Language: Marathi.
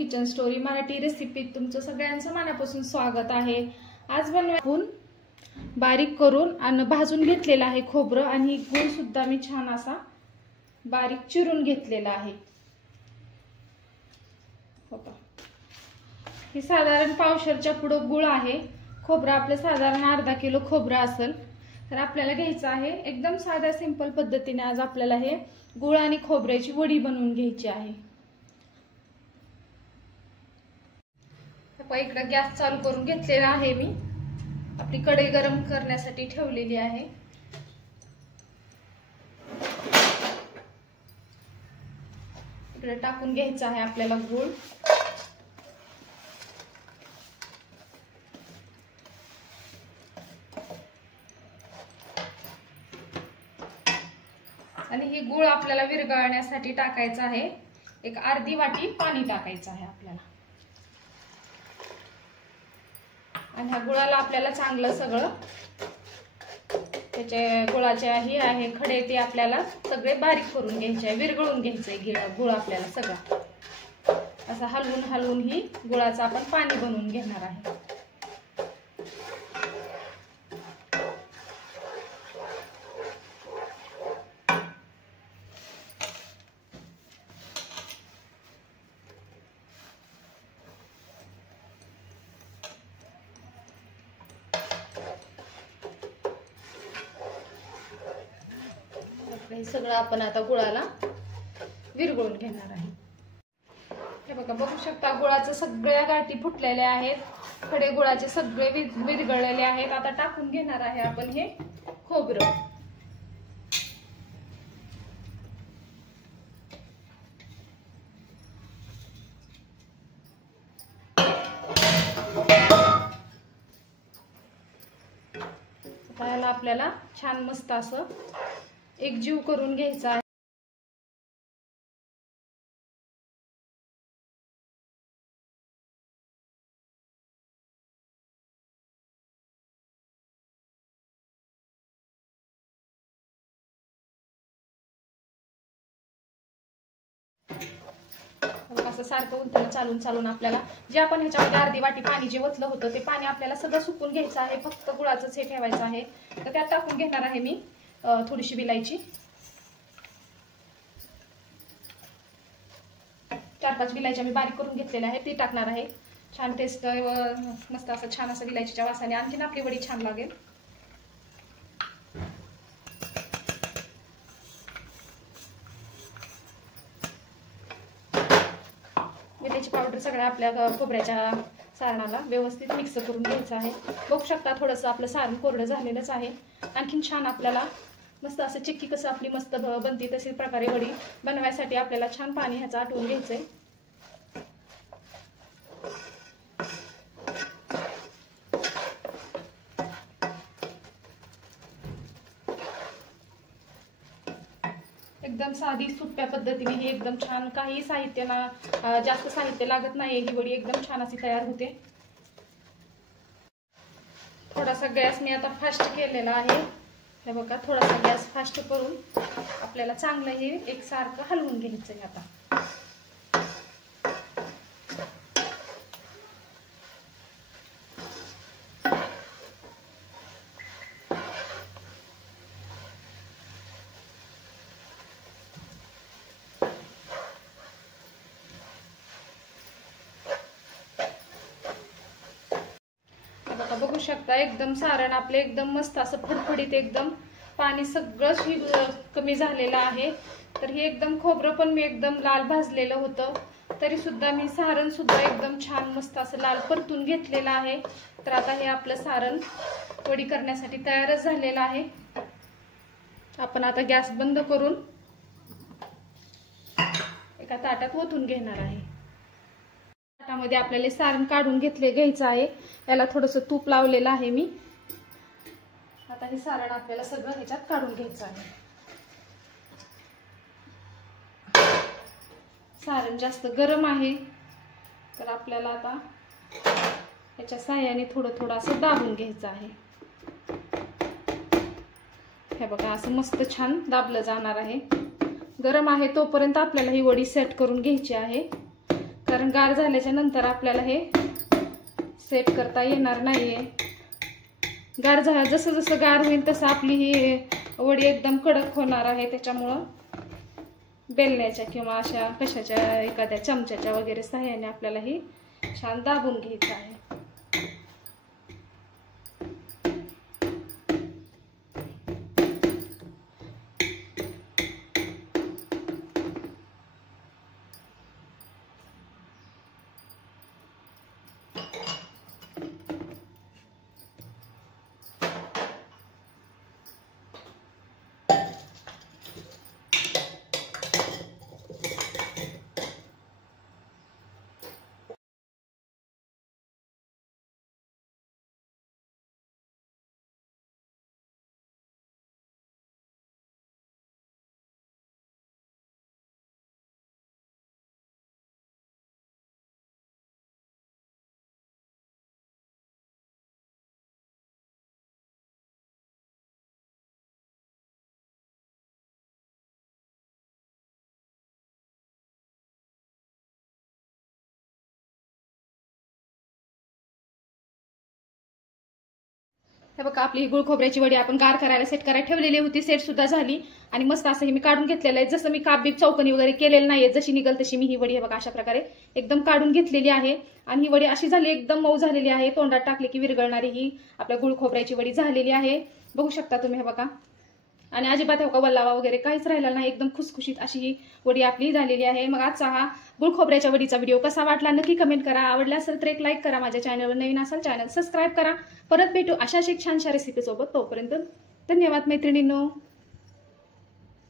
किचन स्टोरी मराठी रेसिपीत तुमचं सगळ्यांचं मनापासून स्वागत आहे। आज बनवून बारीक करून आणि भाजून घेतलेला आहे खोबरं आणि गूळ सुद्धा मी छान असा बारीक चिरून घेतलेला आहे। हे साधारण पावशेरच्या पुढे गूळ आहे। खोबरं आपलं साधारण अर्धा किलो खोबरं असेल तर आपल्याला घ्यायचं आहे। एकदम साध्या सिंपल पद्धतीने आज आपल्याला हे गूळ आणि खोबऱ्याची वडी बनवून घ्यायची आहे। इकडे गॅस चालू करून घेतलेला आहे। मी आपली कढई गरम करण्यासाठी ठेवलेली आहे। इकडे टाकून घ्यायचा आहे आपल्याला गूळ। आणि ही गूळ आपल्याला विरघळण्यासाठी टाकायचा आहे। एक अर्धी वाटी पाणी टाकायचं आहे आपल्याला। आणि ह्या गुळाला आपल्याला चांगलं सगळं त्याचे गुळाचे हे आहे खडे ते आपल्याला सगळे बारीक करून घ्यायचे आहे, विरघळून घ्यायचंय गुळ आपल्याला सगळं। असं हलवून हलवून ही गुळाचं आपण पाणी बनवून घेणार आहे। हे सगळं आपण आता गुळाला विरघळून घेणार आहे। हे बघा, बघू शकता गुळाचे सगळ्या गाठी फुटलेल्या आहेत, खडे गुळाचे सगळे विरघळलेले आहेत। आता टाकून घेणार आहे आपण हे खोबरं। आता आपल्याला छान मस्त असं एकजीव करून घ्यायचा आहे। असं सारखं उलटायला चालून चालून आपल्याला जे आपण ह्याच्यामध्ये अर्धी वाटी पाणी जे ओतलं होतं ते पाणी आपल्याला सगळं सुकून घ्यायचं आहे। फक्त गुळाचंच हे ठेवायचं आहे। तर त्यात टाकून घेणार आहे मी थोडीशी विलायची, 4-5 विलायच्या मी बारीक करून घेतलेल्या आहेत ती टाकणार आहे। छान टेस्ट मस्त असं छान असं विलायचीच्या वासाने आणखीन आपली वडी छान लागेल। विलायची पावडर सगळ्या आपल्या खोबऱ्याच्या सारणाला व्यवस्थित मिक्स करून घ्यायचं आहे। बघू शकता थोडंसं आपलं सारण कोरडं झालेलंच आहे। आणखीन छान आपल्याला मस्त असं चिक्की कसं आपली मस्त बनती तशी प्रकारे वडी बनवायसाठी आपल्याला छान पाणी ह्याचं आटवून घ्यायचंय। एकदम साधी सोप्या पद्धतीने ही एकदम छान, काही साहित्य ना जास्त साहित्य लागत नाही, ही वडी एकदम छान अशी तयार होते। थोडासा गॅस मी आता फास्ट केलेला आहे। हे बघा, थोडासा गॅस फास्ट करून आपल्याला चांगलं हे एकसारखं हलवून घ्यायचं आहे। आता बघू शकता एकदम सारण आपले एकदम मस्त असं फडफडीत, एकदम पाणी सगळं कमी झालेलं आहे। तर हे एकदम खोबरं पण मी एकदम लाल भाजलेलं होतं, तरी सुद्धा मी सारण सुद्धा एकदम छान मस्त असं लाल परतून घेतलेलं आहे। तर आता हे आपलं सारण वडी करण्यासाठी तयारच झालेलं आहे। आपण आता गॅस बंद करून एका ताटात ओतून घेणार आहे। ताटामध्ये आपल्याला सारण काढून घ्यायचं आहे। याला थोडंसं तूप लावलेलं आहे मी। आता हे सारण आपल्याला सगळं ह्याच्यात काढून घ्यायचं आहे। सारण जास्त गरम आहे तर आपल्याला आता याच्या साहाय्याने थोडं थोडं असं दाबून घ्यायचं आहे। हे बघा, असं मस्त छान दाबलं जाणार आहे। गरम आहे तोपर्यंत आपल्याला ही वडी सेट करून घ्यायची आहे। कारण गार झाल्याच्या नंतर आपल्याला हे सेट करता येणार नाहीये. गार झालं जसं जसं गार होईल तसं आपली ही वडी एकदम कडक होणार आहे. त्याच्यामुळं बेलण्याच्या किंवा अशा कशाच्या एखाद्या चमच्याच्या वगैरे सहाय्याने आपल्याला ही छान दाबून घ्यायचं आहे. हे बघा आपली गुळ खोबऱ्याची वडी आपण गार करायला सेट करायला ठेवलेली होती. सेट सुद्धा झाली आणि मस्त असं हे मी काढून घेतलेलं आहे. जसं मी काप बीप चौकनी वगैरे केलेलं नाहीये, जशी निघल तशी मी ही वडी हे बघा अशा प्रकारे एकदम काढून घेतलेली आहे. आणि ही वडी अशी झाली एकदम मऊ झालेली आहे. तोंडात टाकली की विरघळणारी ही आपल्या गुळ खोबऱ्याची वडी झालेली आहे. बघू शकता तुम्ही हे बघा. आणि अजिबात हो वल्लावा वगैरे काहीच राहिला नाही. एकदम खुसखुशीत अशी ही वडी आपली झालेली आहे. मग आजचा हा गुळ खोबऱ्याच्या वडीचा व्हिडिओ कसा वाटला नक्की कमेंट करा. आवडला असेल तर एक लाईक करा. माझ्या चॅनलवर नवीन असाल चॅनल सबस्क्राईब करा. परत भेटू अशाच एक छानशा रेसिपी सोबत. तोपर्यंत धन्यवाद मैत्रिणींनो.